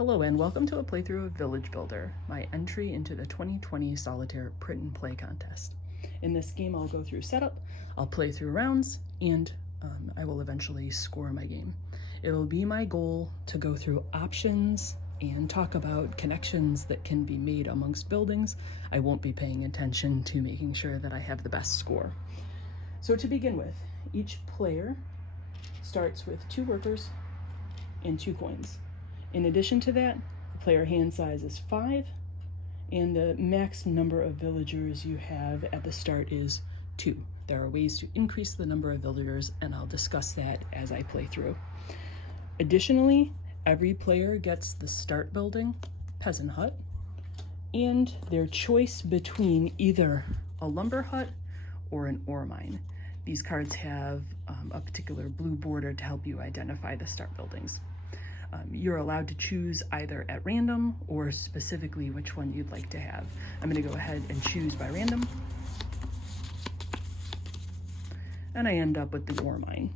Hello and welcome to a playthrough of Village Builder, my entry into the 2020 Solitaire PnP Contest. In this game I'll go through setup, I'll play through rounds, and I will eventually score my game. It'll be my goal to go through options and talk about connections that can be made amongst buildings. I won't be paying attention to making sure that I have the best score. So to begin with, each player starts with 2 workers and 2 coins. In addition to that, the player hand size is 5, and the max number of villagers you have at the start is 2. There are ways to increase the number of villagers, and I'll discuss that as I play through. Additionally, every player gets the start building, peasant hut, and their choice between either a lumber hut or an ore mine. These cards have a particular blue border to help you identify the start buildings. You're allowed to choose either at random or specifically which one you'd like to have. I'm going to go ahead and choose by random. And I end up with the ore mine.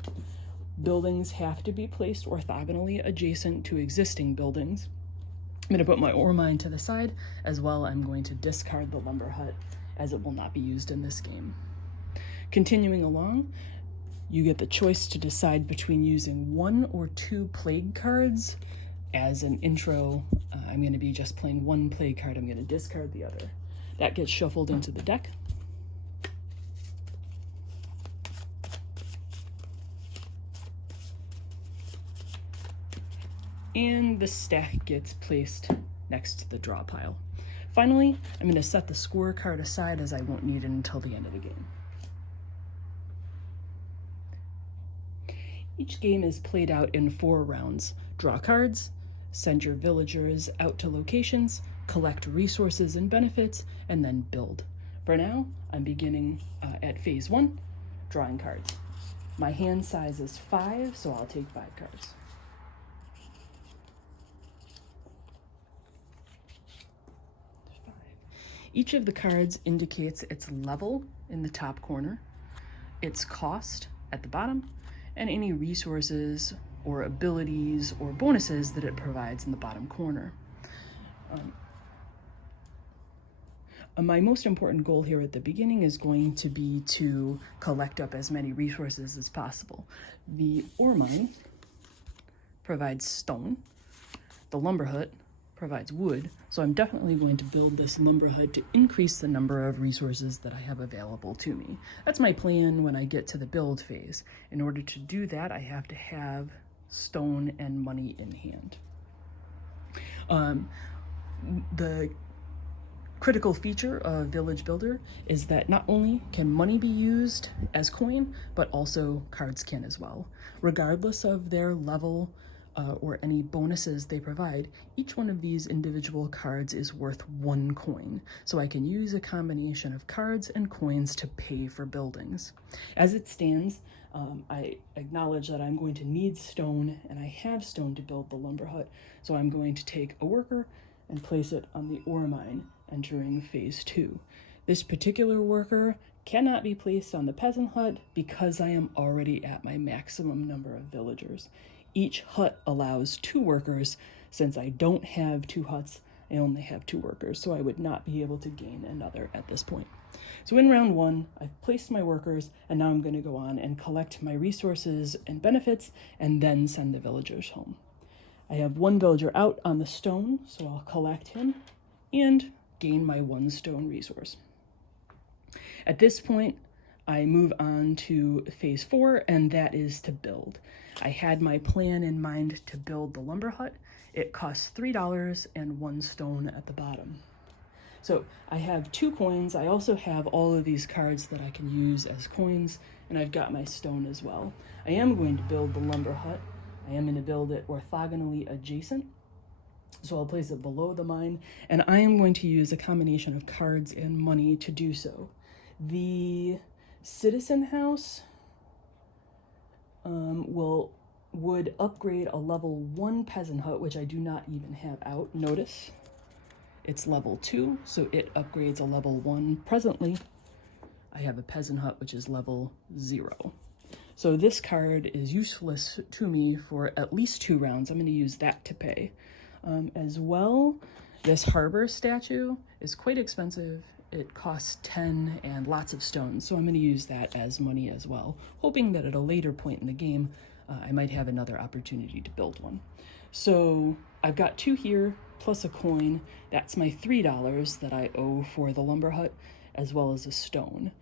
Buildings have to be placed orthogonally adjacent to existing buildings. I'm going to put my ore mine to the side. As well, I'm going to discard the lumber hut as it will not be used in this game. Continuing along, you get the choice to decide between using 1 or 2 plague cards. As an intro, I'm going to be just playing 1 plague card. I'm going to discard the other. That gets shuffled into the deck. And the stack gets placed next to the draw pile. Finally, I'm going to set the score card aside as I won't need it until the end of the game. Each game is played out in 4 rounds. Draw cards, send your villagers out to locations, collect resources and benefits, and then build. For now, I'm beginning at phase 1, drawing cards. My hand size is 5, so I'll take 5 cards. Each of the cards indicates its level in the top corner, its cost at the bottom, and any resources or abilities or bonuses that it provides in the bottom corner. My most important goal here at the beginning is going to be to collect up as many resources as possible. The ore mine provides stone, the lumber hut provides wood, so I'm definitely going to build this lumber hut to increase the number of resources that I have available to me. That's my plan when I get to the build phase. In order to do that, I have to have stone and money in hand. The critical feature of Village Builder is that not only can money be used as coin, but also cards can as well. Regardless of their level or any bonuses they provide, each one of these individual cards is worth 1 coin. So I can use a combination of cards and coins to pay for buildings. As it stands, I acknowledge that I'm going to need stone, and I have stone to build the lumber hut. So I'm going to take a worker and place it on the ore mine, entering phase 2. This particular worker cannot be placed on the peasant hut because I am already at my maximum number of villagers. Each hut allows 2 workers. Since I don't have 2 huts, I only have 2 workers, so I would not be able to gain another at this point. So in round 1, I've placed my workers, and now I'm going to go on and collect my resources and benefits, and then send the villagers home. I have 1 villager out on the stone, so I'll collect him and gain my 1 stone resource. At this point, I move on to phase 4, and that is to build. I had my plan in mind to build the lumber hut. It costs $3 and 1 stone at the bottom. So I have 2 coins. I also have all of these cards that I can use as coins, and I've got my stone as well. I am going to build the lumber hut. I am going to build it orthogonally adjacent. So I'll place it below the mine, and I am going to use a combination of cards and money to do so. The citizen house would upgrade a level 1 peasant hut, which I do not even have out. Notice it's level 2, so it upgrades a level 1. Presently, I have a peasant hut, which is level 0. So this card is useless to me for at least 2 rounds. I'm going to use that to pay. As well, this harbor statue is quite expensive. It costs 10 and lots of stones, so I'm going to use that as money as well, hoping that at a later point in the game I might have another opportunity to build one. So I've got 2 here, plus a coin. That's my $3 that I owe for the lumber hut, as well as a stone.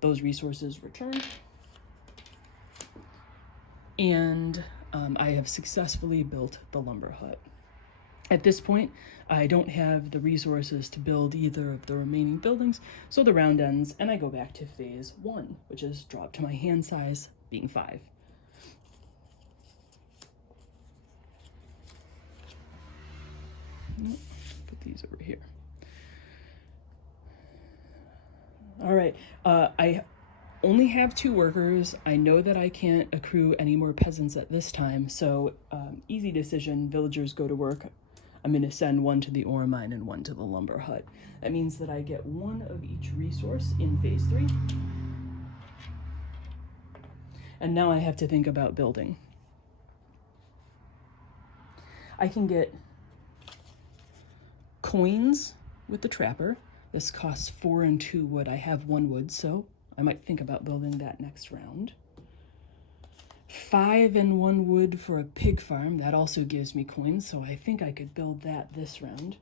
Those resources returned. And I have successfully built the lumber hut. At this point, I don't have the resources to build either of the remaining buildings, so the round ends and I go back to phase 1, which is dropped to my hand size, being 5. Put these over here. All right, I only have 2 workers. I know that I can't accrue any more peasants at this time, so easy decision, villagers go to work. I'm going to send 1 to the ore mine and 1 to the lumber hut. That means that I get 1 of each resource in phase 3. And now I have to think about building. I can get coins with the trapper. This costs 4 and 2 wood. I have 1 wood, so I might think about building that next round. 5 and 1 wood for a pig farm. That also gives me coins, so I think I could build that this round.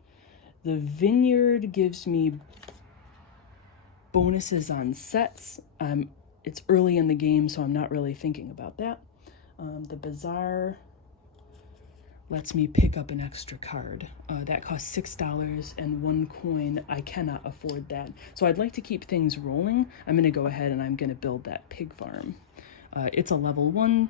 The vineyard gives me bonuses on sets. It's early in the game, so I'm not really thinking about that. The bazaar lets me pick up an extra card. That costs $6 and 1 coin. I cannot afford that. So I'd like to keep things rolling. I'm going to go ahead and I'm going to build that pig farm. It's a level 1.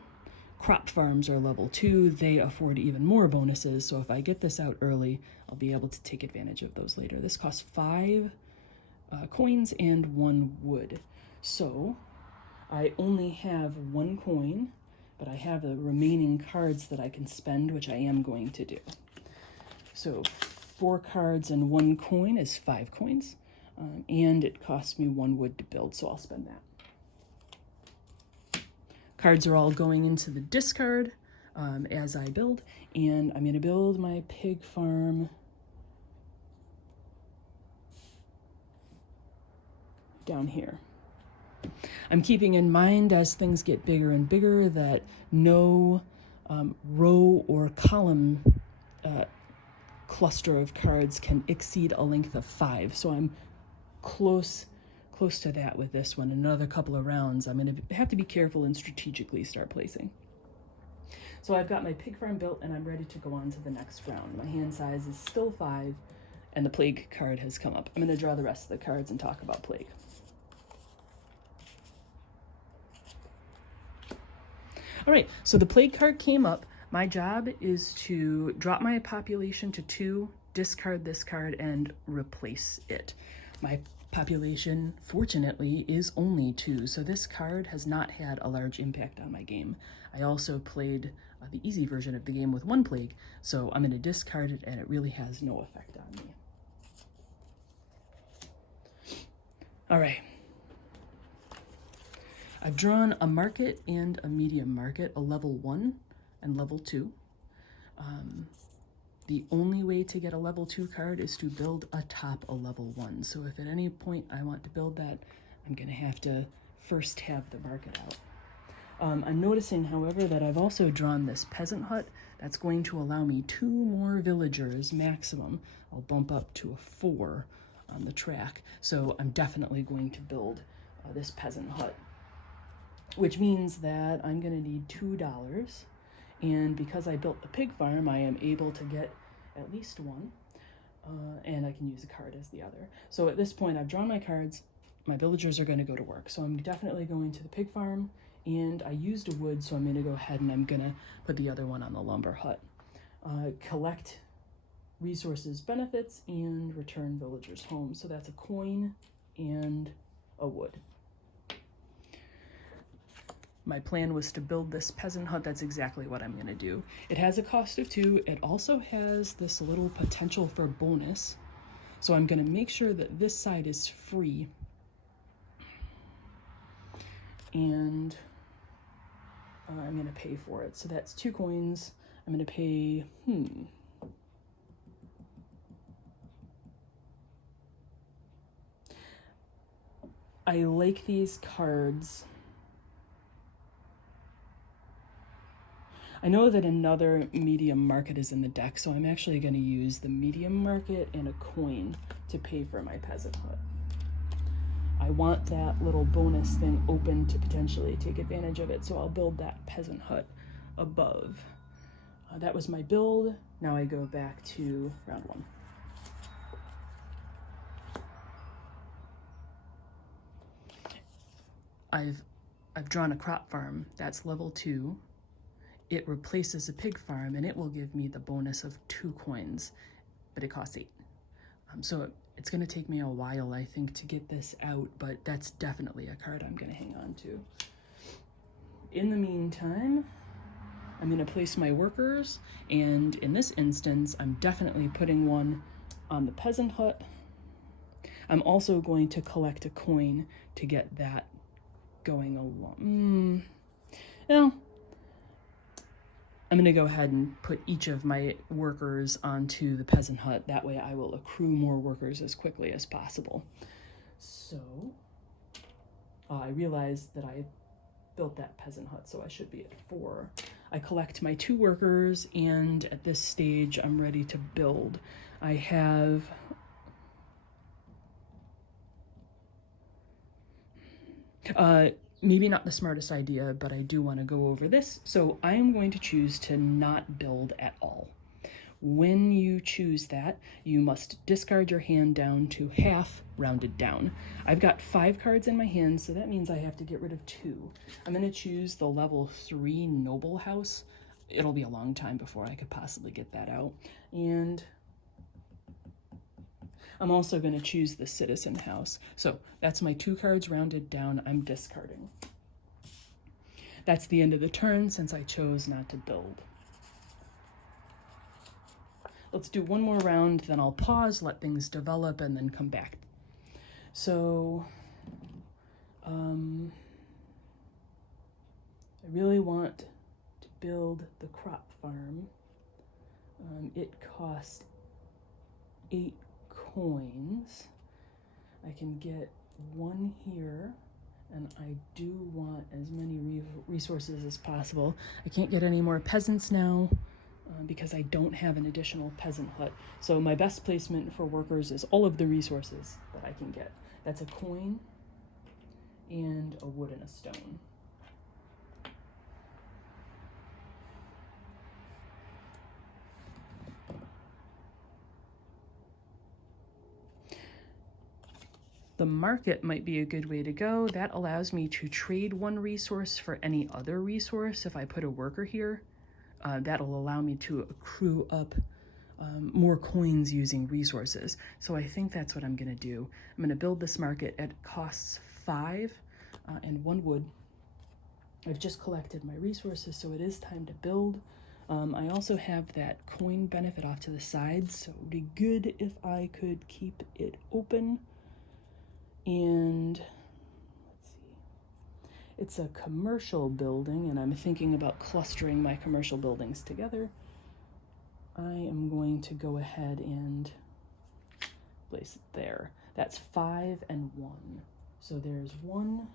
Crop farms are level 2. They afford even more bonuses, so if I get this out early, I'll be able to take advantage of those later. This costs 5 coins and 1 wood. So I only have 1 coin, but I have the remaining cards that I can spend, which I am going to do. So 4 cards and 1 coin is 5 coins, and it costs me 1 wood to build, so I'll spend that. Cards are all going into the discard as I build, and I'm going to build my pig farm down here. I'm keeping in mind as things get bigger and bigger that no row or column cluster of cards can exceed a length of 5, so I'm close to that with this one. Another couple of rounds, I'm going to have to be careful and strategically start placing. So I've got my pig farm built and I'm ready to go on to the next round. My hand size is still 5 and the plague card has come up. I'm going to draw the rest of the cards and talk about plague. All right, so the plague card came up. My job is to drop my population to 2, discard this card, and replace it. My population, fortunately, is only 2, so this card has not had a large impact on my game. I also played the easy version of the game with 1 plague, so I'm going to discard it, and it really has no effect on me. All right. I've drawn a market and a medium market, a level 1 and level 2. The only way to get a level 2 card is to build atop a level 1. So if at any point I want to build that, I'm going to have to first have the market out. I'm noticing, however, that I've also drawn this peasant hut. That's going to allow me 2 more villagers maximum. I'll bump up to a 4 on the track. So I'm definitely going to build this peasant hut, which means that I'm going to need $2. And because I built the pig farm, I am able to get at least 1, and I can use a card as the other. So at this point, I've drawn my cards. My villagers are going to go to work. So I'm definitely going to the pig farm, and I used a wood, so I'm going to go ahead and I'm going to put the other one on the lumber hut. Collect resources, benefits, and return villagers home. So that's a coin and a wood. My plan was to build this peasant hut. That's exactly what I'm going to do. It has a cost of 2. It also has this little potential for bonus. So I'm going to make sure that this side is free. And I'm going to pay for it. So that's 2 coins. I'm going to pay, I like these cards. I know that another medium market is in the deck, so I'm actually going to use the medium market and a coin to pay for my peasant hut. I want that little bonus thing open to potentially take advantage of it, so I'll build that peasant hut above. That was my build. Now I go back to round one. I've drawn a crop farm. That's level 2. It replaces a pig farm, and it will give me the bonus of 2 coins, but it costs 8. So it's going to take me a while, I think, to get this out, but that's definitely a card I'm going to hang on to. In the meantime, I'm going to place my workers, and in this instance, I'm definitely putting one on the peasant hut. I'm also going to collect a coin to get that going along. No. I'm going to go ahead and put each of my workers onto the peasant hut. That way I will accrue more workers as quickly as possible. So I realized that I built that peasant hut, so I should be at 4. I collect my 2 workers, and at this stage I'm ready to build. I have maybe not the smartest idea, but I do want to go over this. So I am going to choose to not build at all. When you choose that, you must discard your hand down to half, rounded down. I've got 5 cards in my hand, so that means I have to get rid of 2. I'm going to choose the level 3 noble house. It'll be a long time before I could possibly get that out. And I'm also going to choose the citizen house. So that's my 2 cards rounded down. I'm discarding. That's the end of the turn since I chose not to build. Let's do one more round, then I'll pause, let things develop, and then come back. So I really want to build the crop farm. It costs 8 coins. I can get 1 here, and I do want as many resources as possible. I can't get any more peasants now because I don't have an additional peasant hut. So my best placement for workers is all of the resources that I can get. That's a coin and a wood and a stone. The market might be a good way to go. That allows me to trade 1 resource for any other resource. If I put a worker here, that'll allow me to accrue up more coins using resources. So I think that's what I'm going to do. I'm going to build this market. It costs 5 and 1 wood. I've just collected my resources, so it is time to build. I also have that coin benefit off to the side, so it would be good if I could keep it open. And let's see, it's a commercial building, and I'm thinking about clustering my commercial buildings together. I am going to go ahead and place it there. That's 5 and 1. So there's 1,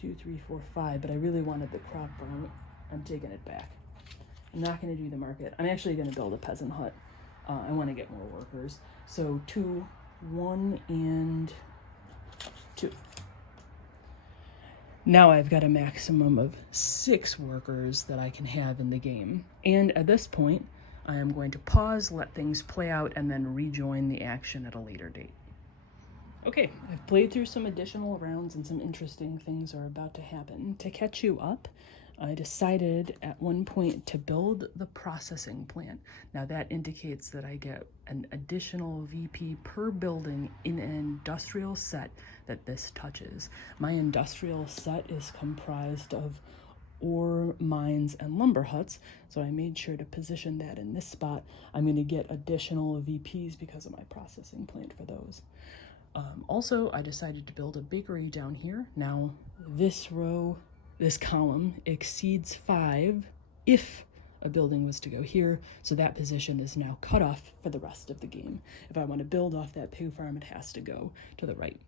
2, 3, 4, 5, but I really wanted the crop farm. I'm taking it back. I'm not going to do the market. I'm actually going to build a peasant hut. I want to get more workers. So 2, 1, and 2. Now I've got a maximum of 6 workers that I can have in the game. And at this point, I am going to pause, let things play out, and then rejoin the action at a later date. Okay, I've played through some additional rounds and some interesting things are about to happen. To catch you up, I decided at one point to build the processing plant. Now that indicates that I get an additional VP per building in an industrial set that this touches. My industrial set is comprised of ore, mines, and lumber huts, so I made sure to position that in this spot. I'm going to get additional VPs because of my processing plant for those. Also, I decided to build a bakery down here. Now, this column exceeds 5 if a building was to go here, so that position is now cut off for the rest of the game. If I want to build off that pig farm, it has to go to the right.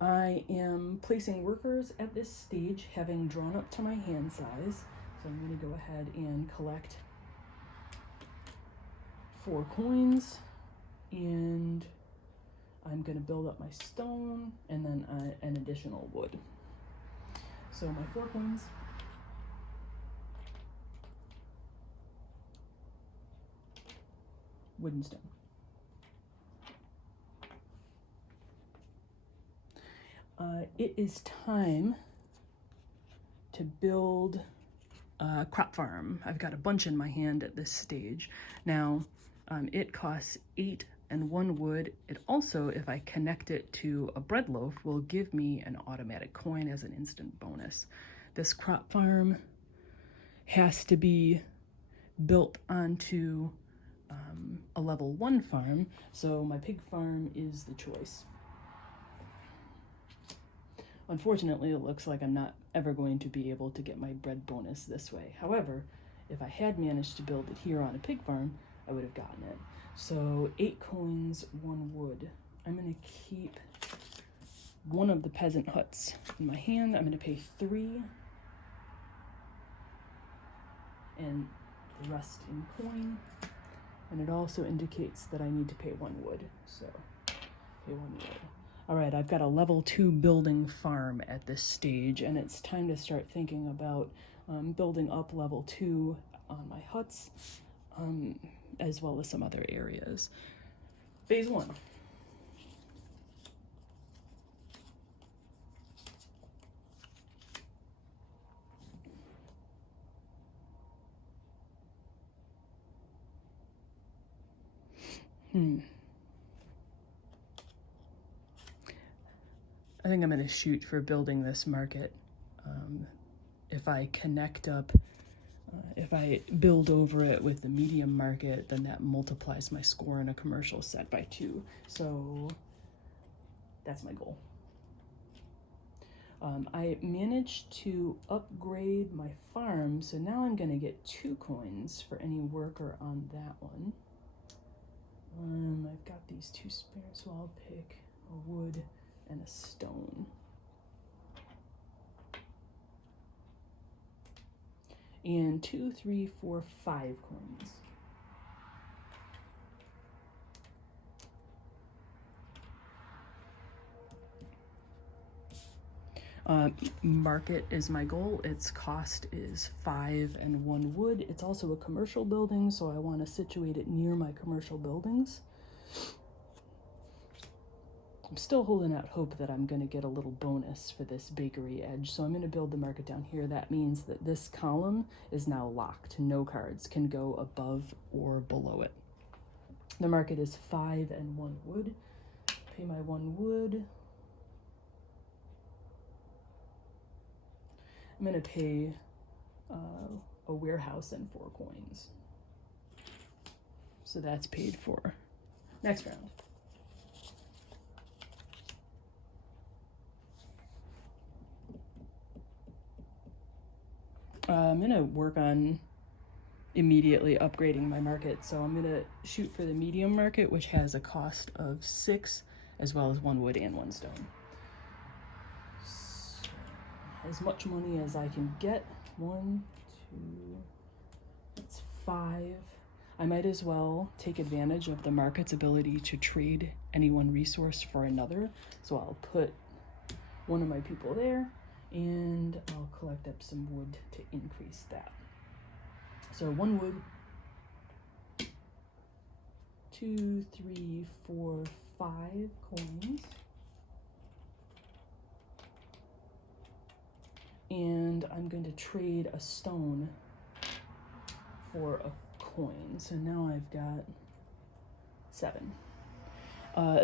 I am placing workers at this stage, having drawn up to my hand size. So I'm going to go ahead and collect 4 coins, and I'm going to build up my stone and then an additional wood. So my 4 coins. Wood and stone. It is time to build a crop farm. I've got a bunch in my hand at this stage. Now, it costs 8 and 1 wood. It also, if I connect it to a bread loaf, will give me an automatic coin as an instant bonus. This crop farm has to be built onto a level 1 farm, so my pig farm is the choice. Unfortunately, it looks like I'm not ever going to be able to get my bread bonus this way. However, if I had managed to build it here on a pig farm, I would have gotten it. So 8 coins, 1 wood. I'm going to keep one of the peasant huts in my hand. I'm going to pay 3 and the rest in coin. And it also indicates that I need to pay 1 wood. So pay 1 wood. All right, I've got a level 2 building farm at this stage, and it's time to start thinking about building up level 2 on my huts, as well as some other areas. Phase 1. I think I'm going to shoot for building this market. If I connect up, if I build over it with the medium market, then that multiplies my score in a commercial set by 2. So that's my goal. I managed to upgrade my farm, so now I'm going to get 2 coins for any worker on that one. I've got these 2 spares, so I'll pick a wood and a stone. And 2, 3, 4, 5 coins. Market is my goal. Its cost is 5 and 1 wood. It's also a commercial building, so I want to situate it near my commercial buildings. I'm still holding out hope that I'm going to get a little bonus for this bakery edge, so I'm going to build the market down here. That means that this column is now locked. No cards can go above or below it. The market is 5 and 1 wood. Pay my 1 wood. I'm going to pay a warehouse and 4 coins. So that's paid for. Next round. I'm going to work on immediately upgrading my market. So I'm going to shoot for the medium market, which has a cost of 6, as well as 1 wood and 1 stone. So, as much money as I can get. 1, 2, that's 5. I might as well take advantage of the market's ability to trade any one resource for another. So I'll put one of my people there, and I'll collect up some wood to increase that. So 1 wood, 2, 3, 4, 5 coins, and I'm going to trade a stone for a coin. So now I've got 7.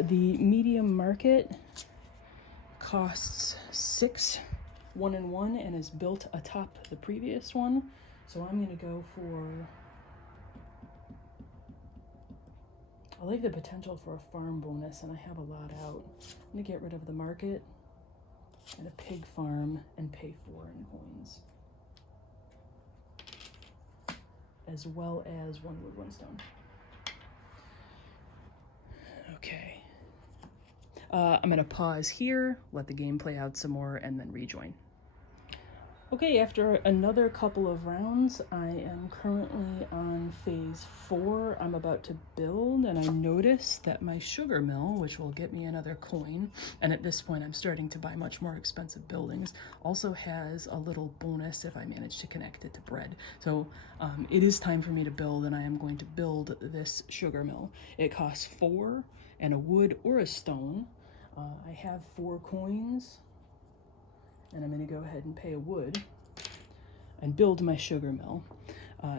The medium market costs 6, 1 and 1, and is built atop the previous one. So I'm going to go for, I like the potential for a farm bonus, and I have a lot out. I'm going to get rid of the market and a pig farm and pay 4 in coins. as well as 1 wood, 1 stone. Okay. I'm going to pause here, let the game play out some more, and then rejoin. Okay, after another couple of rounds, I am currently on phase 4. I'm about to build, and I notice that my sugar mill, which will get me another coin, and at this point I'm starting to buy much more expensive buildings, also has a little bonus if I manage to connect it to bread. So it is time for me to build, and I am going to build this sugar mill. It costs 4 and a wood or a stone. I have 4 coins. And I'm going to go ahead and pay a wood and build my sugar mill.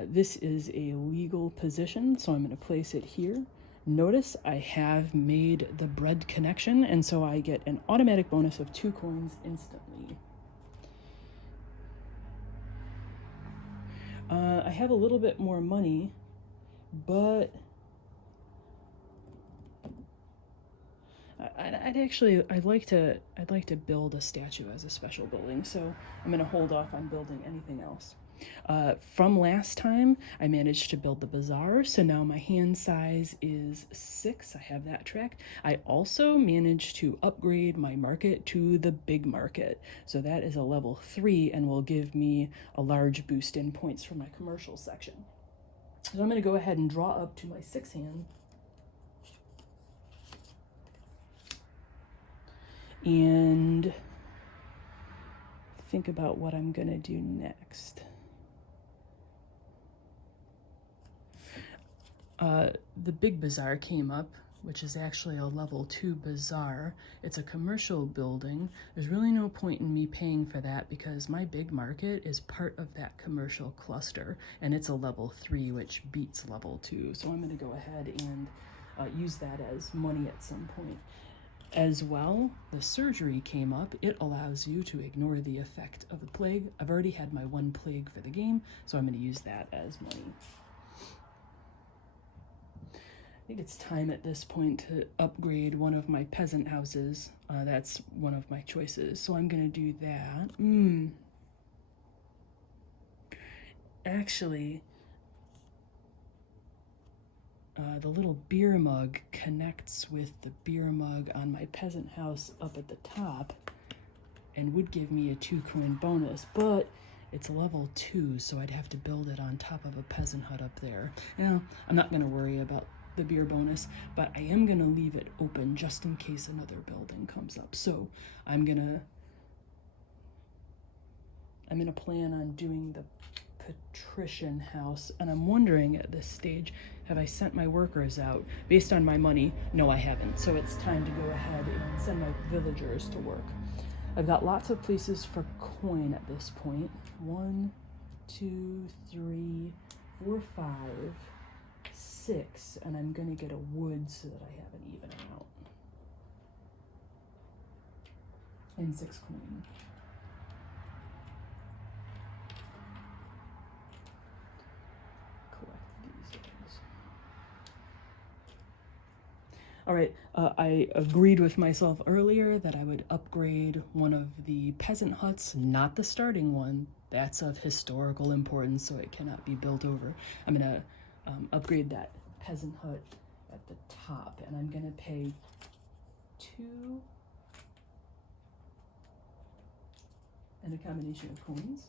This is a legal position, so I'm going to place it here. Notice I have made the bread connection, and so I get an automatic bonus of 2 coins instantly. I have a little bit more money, but I'd like to build a statue as a special building, so I'm gonna hold off on building anything else. From last time, I managed to build the bazaar, so now my hand size is 6. I have that tracked. I also managed to upgrade my market to the big market, so that is a level 3 and will give me a large boost in points for my commercial section. So I'm gonna go ahead and draw up to my 6th hand. And think about what I'm gonna do next. The big bazaar came up, which is actually a level 2 bazaar. It's a commercial building. There's really no point in me paying for that because my big market is part of that commercial cluster, and it's a level 3, which beats level 2. So I'm gonna go ahead and use that as money at some point. As well, the surgery came up. It allows you to ignore the effect of the plague. I've already had my 1 plague for the game, so I'm going to use that as money. I think it's time at this point to upgrade one of my peasant houses. That's one of my choices, so I'm going to do that. Actually, the little beer mug connects with the beer mug on my peasant house up at the top and would give me a 2 coin bonus, but it's level 2, so I'd have to build it on top of a peasant hut up there. Now, I'm not going to worry about the beer bonus, but I am going to leave it open just in case another building comes up. So I'm gonna plan on doing the patrician house, and I'm wondering at this stage, have I sent my workers out? Based on my money, no, I haven't. So it's time to go ahead and send my villagers to work. I've got lots of places for coin at this point. 1, 2, 3, 4, 5, 6, and I'm gonna get a wood so that I have an even amount. And 6 coin. All right, I agreed with myself earlier that I would upgrade one of the peasant huts, not the starting one. That's of historical importance, so it cannot be built over. I'm gonna upgrade that peasant hut at the top, and I'm gonna pay 2 and a combination of coins,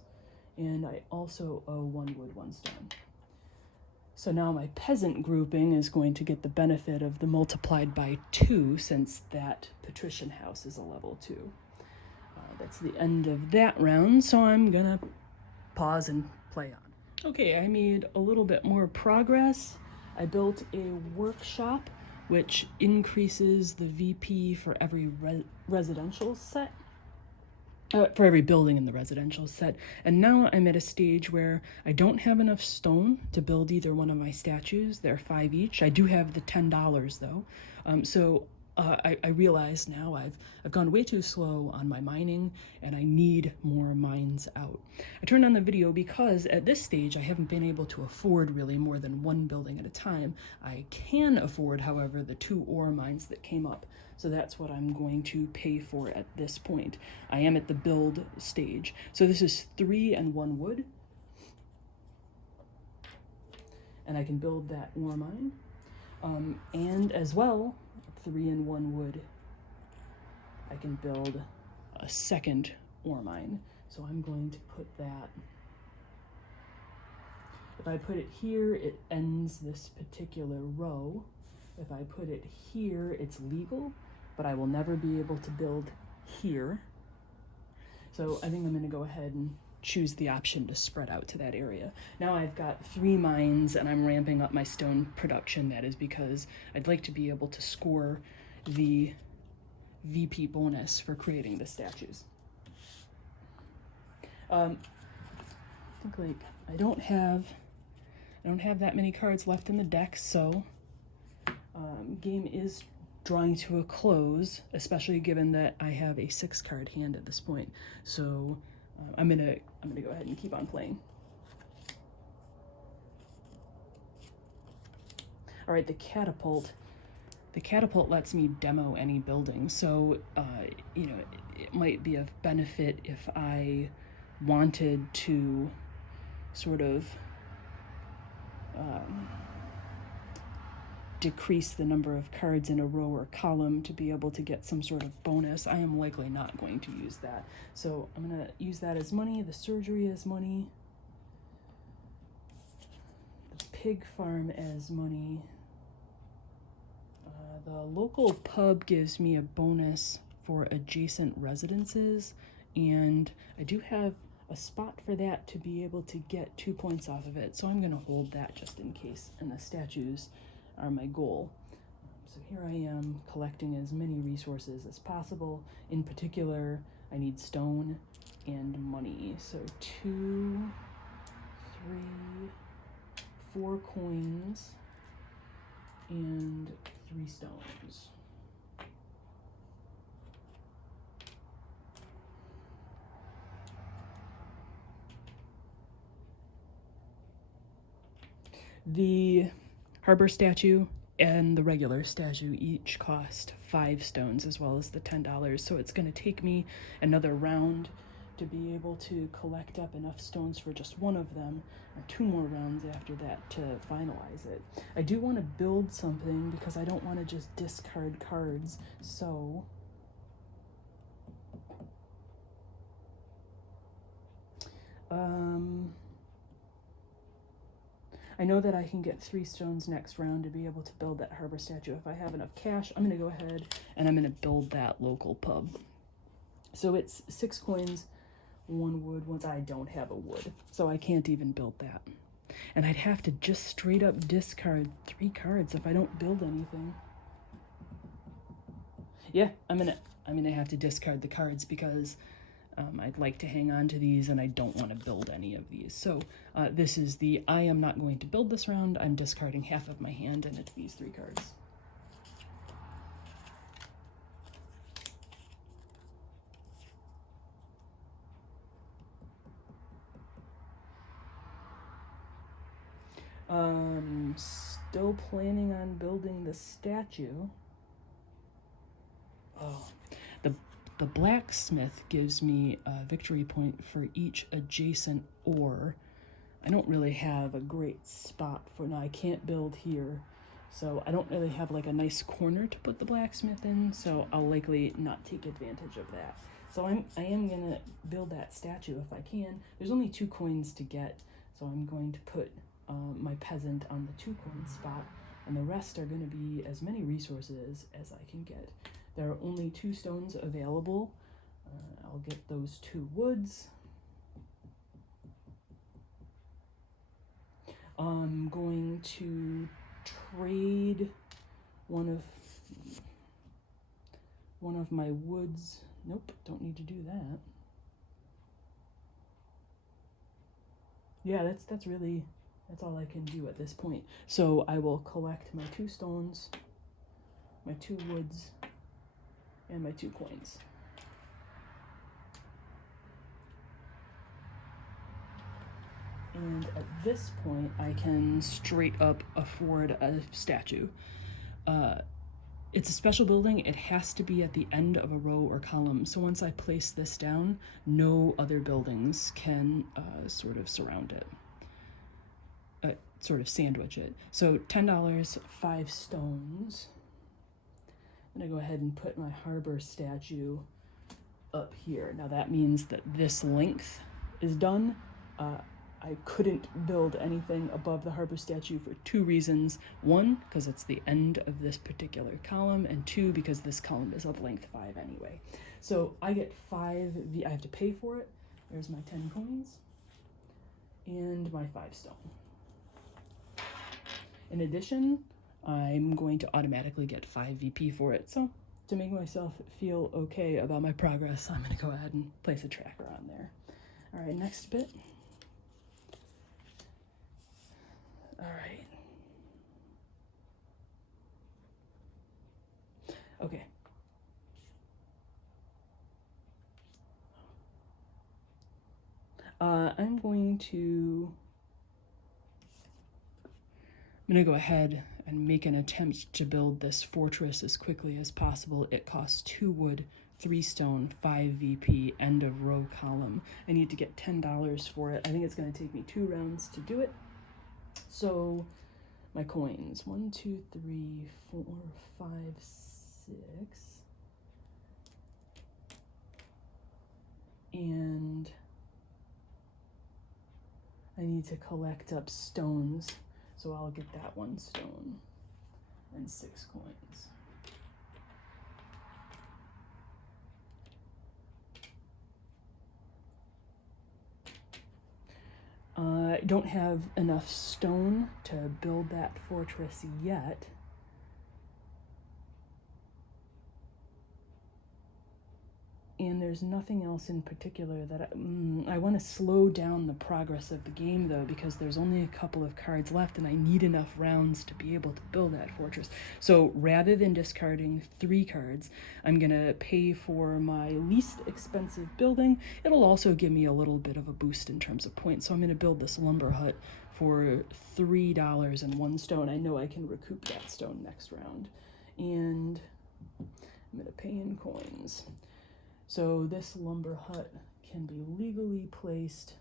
and I also owe 1 wood, 1 stone. So now my peasant grouping is going to get the benefit of the multiplied by 2 since that patrician house is a level 2. That's the end of that round, so I'm gonna pause and play on. Okay, I made a little bit more progress. I built a workshop which increases the VP for every residential set. For every building in the residential set. And now I'm at a stage where I don't have enough stone to build either one of my statues. They're 5 each. I do have the $10 though. So I realize now I've gone way too slow on my mining and I need more mines out. I turned on the video because at this stage I haven't been able to afford really more than 1 building at a time. I can afford, however, the 2 ore mines that came up. So that's what I'm going to pay for at this point. I am at the build stage. So this is 3 and 1 wood. and I can build that ore mine. And as well, 3-in-1 wood, I can build a second ore mine. So I'm going to put that, if I put it here, it ends this particular row. If I put it here, it's legal, but I will never be able to build here. So I think I'm going to go ahead and choose the option to spread out to that area. Now I've got 3 mines and I'm ramping up my stone production. That is because I'd like to be able to score the VP bonus for creating the statues. I think like I don't have that many cards left in the deck, so game is drawing to a close, especially given that I have a 6-card hand at this point. So I'm gonna go ahead and keep on playing. All right, the catapult. The catapult lets me demo any building, so you know, it might be of benefit if I wanted to sort of decrease the number of cards in a row or column to be able to get some sort of bonus. I am likely not going to use that. So I'm going to use that as money, the surgery as money, the pig farm as money. The local pub gives me a bonus for adjacent residences, and I do have a spot for that to be able to get 2 points off of it. So I'm going to hold that just in case, and the statues are my goal. So here I am collecting as many resources as possible. In particular, I need stone and money. So 2, 3, 4 coins and 3 stones. The harbor statue and the regular statue each cost 5 stones, as well as the $10. So it's going to take me another round to be able to collect up enough stones for just one of them, or 2 more rounds after that to finalize it. I do want to build something because I don't want to just discard cards. So I know that I can get 3 stones next round to be able to build that harbor statue. If I have enough cash, I'm going to go ahead and I'm going to build that local pub. So it's 6 coins, 1 wood. Once I don't have a wood, so I can't even build that. And I'd have to just straight up discard 3 cards if I don't build anything. Yeah, I'm gonna have to discard the cards because I'd like to hang on to these and I don't want to build any of these. So this is the I am not going to build this round. I'm discarding half of my hand and it's these 3 cards. Still planning on building the statue. Oh, the blacksmith gives me a victory point for each adjacent ore. I don't really have a great spot for now. I can't build here, so I don't really have like a nice corner to put the blacksmith in, so I'll likely not take advantage of that. So I am gonna build that statue if I can. There's only 2 coins to get, so I'm going to put my peasant on the 2 coin spot, and the rest are going to be as many resources as I can get. There are only 2 stones available. I'll get those 2 woods. I'm going to trade one of my woods. Nope, don't need to do that. Yeah, that's all I can do at this point. So I will collect my 2 stones, my 2 woods, and my 2 coins. And at this point, I can straight up afford a statue. It's a special building. It has to be at the end of a row or column. So once I place this down, no other buildings can sort of surround it. sort of sandwich it. So $10, 5 stones. I'm gonna go ahead and put my harbor statue up here. Now that means that this length is done. I couldn't build anything above the harbor statue for 2 reasons. 1, because it's the end of this particular column, and 2, because this column is of length 5 anyway. So I get 5, I have to pay for it. There's my 10 coins and my 5 stone. In addition, I'm going to automatically get 5 VP for it. So to make myself feel okay about my progress, I'm gonna go ahead and place a tracker on there. All right, next bit. All right. Okay. I'm gonna go ahead and make an attempt to build this fortress as quickly as possible. It costs 2 wood, 3 stone, 5 VP, end of row column. I need to get $10 for it. I think it's gonna take me 2 rounds to do it. So my coins, 1, 2, 3, 4, 5, 6. And I need to collect up stones. So I'll get that 1 stone and 6 coins. I don't have enough stone to build that fortress yet. And there's nothing else in particular that I want to slow down the progress of the game, though, because there's only a couple of cards left and I need enough rounds to be able to build that fortress. So rather than discarding 3 cards, I'm going to pay for my least expensive building. It'll also give me a little bit of a boost in terms of points. So I'm going to build this lumber hut for $3 and 1 stone. I know I can recoup that stone next round. And I'm going to pay in coins. So this lumber hut can be legally placed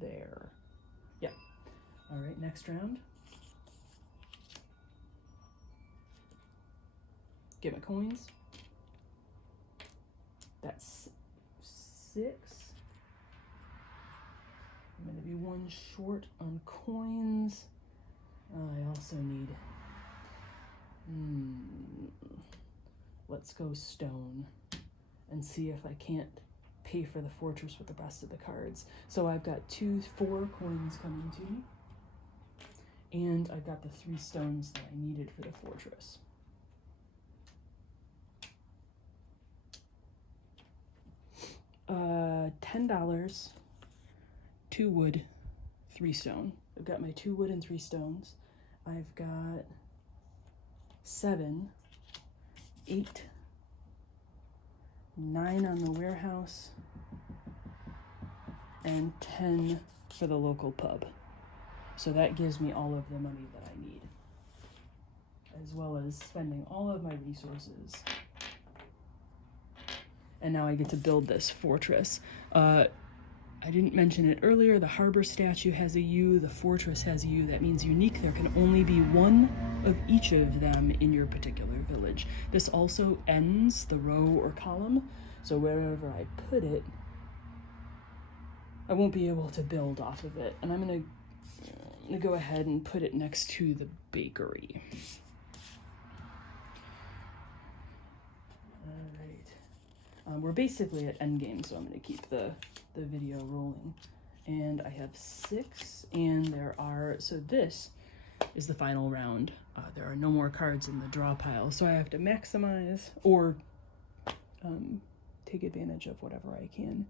there. Yeah. All right, next round. Get my coins. That's 6. I'm gonna be 1 short on coins. I also need, let's go stone and see if I can't pay for the fortress with the rest of the cards. So I've got 4 coins coming to me, and I've got the 3 stones that I needed for the fortress. $10, 2 wood, 3 stone. I've got my 2 wood and 3 stones. I've got 7, 8, 9 on the warehouse, and 10 for the local pub. So that gives me all of the money that I need, as well as spending all of my resources. And now I get to build this fortress. I didn't mention it earlier, the harbor statue has a U, the fortress has a U. That means unique. There can only be 1 of each of them in your particular village. This also ends the row or column, so wherever I put it, I won't be able to build off of it. And I'm gonna go ahead and put it next to the bakery. All right. We're basically at endgame, so I'm gonna keep the video rolling. And I have 6, and there are, so this is the final round. There are no more cards in the draw pile, so I have to maximize or take advantage of whatever I can.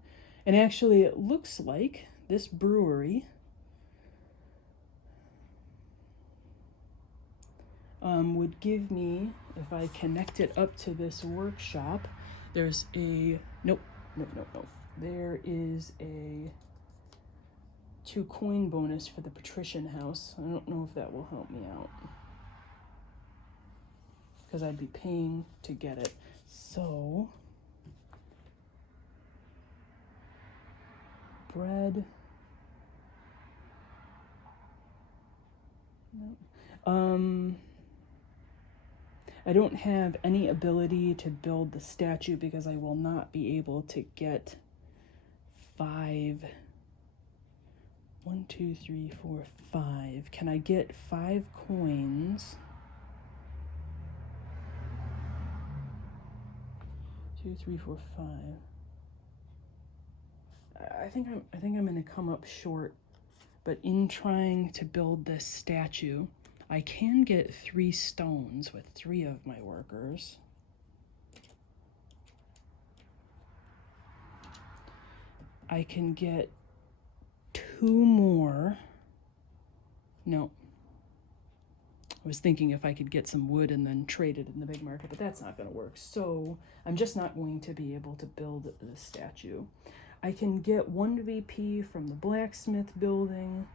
And actually, it looks like this brewery would give me, if I connect it up to this workshop, there's a, nope. There is a 2 coin bonus for the patrician house. I don't know if that will help me out, because I'd be paying to get it. So, bread, I don't have any ability to build the statue because I will not be able to get 5. 1, 2, 3, 4, 5. Can I get 5 coins? 2, 3, 4, 5. I think I'm gonna come up short, but in trying to build this statue, I can get 3 stones with 3 of my workers. I can get 2 more. No. I was thinking if I could get some wood and then trade it in the big market, but that's not going to work. So I'm just not going to be able to build the statue. I can get 1 VP from the blacksmith building.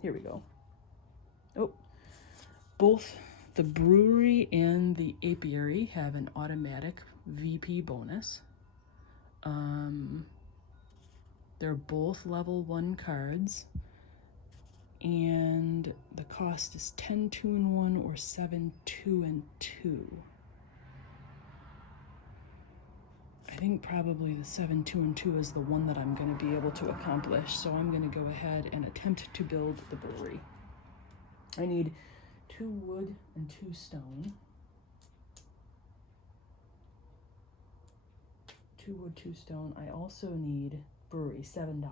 Here we go. Oh, both the brewery and the apiary have an automatic VP bonus. They're both level 1 cards, and the cost is 10, 2, and 1, or 7, 2, and 2. I think probably the 7, 2, and 2 is the one that I'm going to be able to accomplish, so I'm going to go ahead and attempt to build the brewery. I need 2 wood and 2 stone. 2 wood, 2 stone. I also need brewery, $7.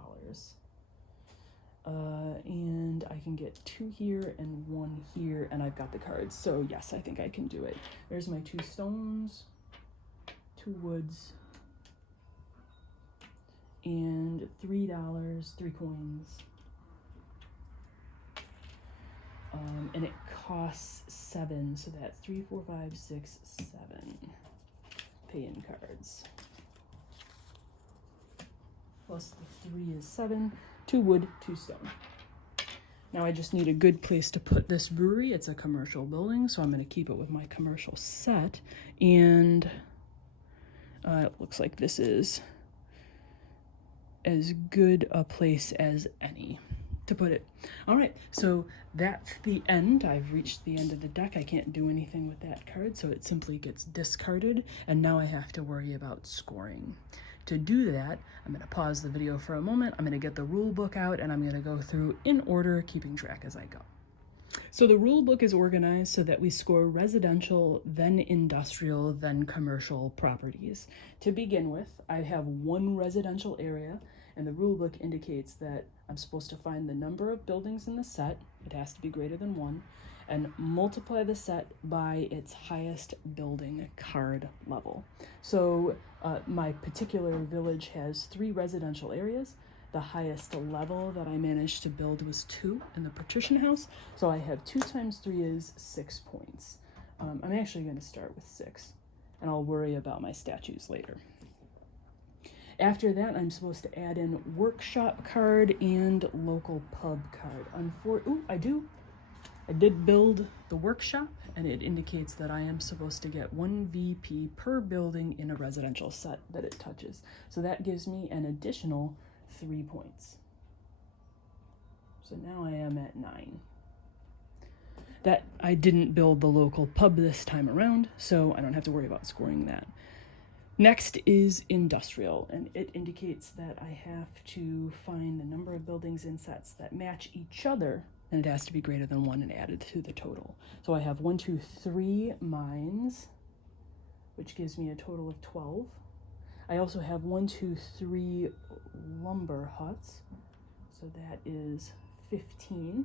And I can get 2 here and 1 here, and I've got the cards. So yes, I think I can do it. There's my 2 stones, 2 woods, and $3, 3 coins. And it costs 7, so that's 3, 4, 5, 6, 7 pay-in cards. Plus the 3 is 7, 2 wood, 2 stone. Now I just need a good place to put this brewery. It's a commercial building, so I'm going to keep it with my commercial set. And it looks like this is as good a place as any to put it. All right, so that's the end. I've reached the end of the deck. I can't do anything with that card, so it simply gets discarded, and now I have to worry about scoring. To do that, I'm going to pause the video for a moment. I'm going to get the rule book out, and I'm going to go through in order, keeping track as I go. So the rule book is organized so that we score residential, then industrial, then commercial properties. To begin with, I have 1 residential area, and the rule book indicates that I'm supposed to find the number of buildings in the set, it has to be greater than 1, and multiply the set by its highest building card level. So my particular village has 3 residential areas. The highest level that I managed to build was 2 in the patrician house. So I have 2 times 3 is 6 points. I'm actually going to start with 6, and I'll worry about my statues later. After that, I'm supposed to add in workshop card and local pub card. I did build the workshop, and it indicates that I am supposed to get 1 VP per building in a residential set that it touches. So that gives me an additional 3 points. So now I am at 9. That I didn't build the local pub this time around, so I don't have to worry about scoring that. Next is industrial, and it indicates that I have to find the number of buildings in sets that match each other, and it has to be greater than 1 and added to the total. So I have 1, 2, 3 mines, which gives me a total of 12. I also have 1, 2, 3 lumber huts, so that is 15.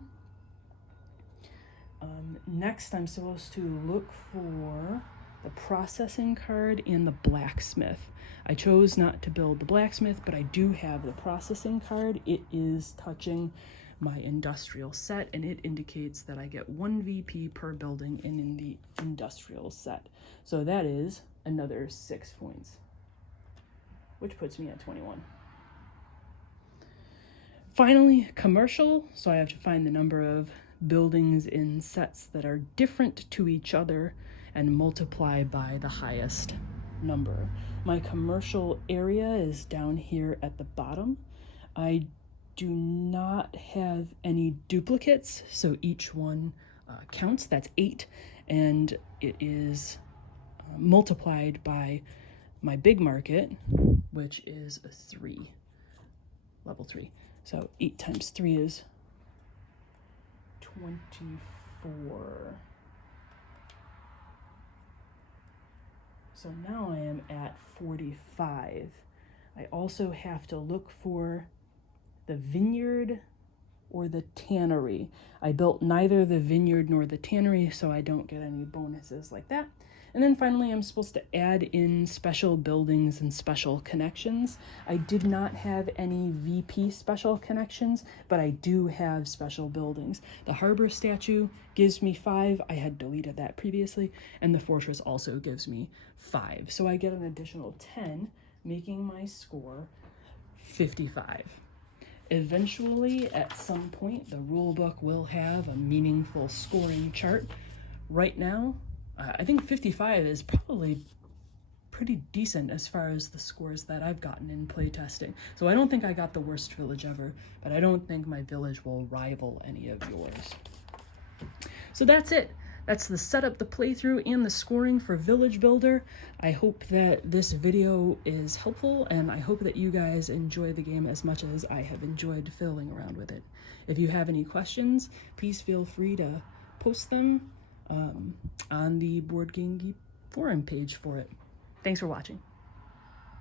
Next, I'm supposed to look for the processing card and the blacksmith. I chose not to build the blacksmith, but I do have the processing card. It is touching my industrial set, and it indicates that I get 1 VP per building in the industrial set. So that is another 6 points, which puts me at 21. Finally, commercial. So I have to find the number of buildings in sets that are different to each other and multiply by the highest number. My commercial area is down here at the bottom. I do not have any duplicates, so each one counts. That's 8, and it is multiplied by my big market, which is a 3, level 3. So 8 times 3 is 24. So now I am at 45. I also have to look for the vineyard or the tannery. I built neither the vineyard nor the tannery, so I don't get any bonuses like that. And then finally, I'm supposed to add in special buildings and special connections. I did not have any VP special connections, but I do have special buildings. The harbor statue gives me 5. I had deleted that previously. And the fortress also gives me 5. So I get an additional 10, making my score 55. Eventually, at some point, the rulebook will have a meaningful scoring chart. Right now, I think 55 is probably pretty decent as far as the scores that I've gotten in playtesting. So I don't think I got the worst village ever, but I don't think my village will rival any of yours. So that's it. That's the setup, the playthrough, and the scoring for Village Builder. I hope that this video is helpful, and I hope that you guys enjoy the game as much as I have enjoyed fiddling around with it. If you have any questions, please feel free to post them on the Board Game Geek forum page for it. Thanks for watching.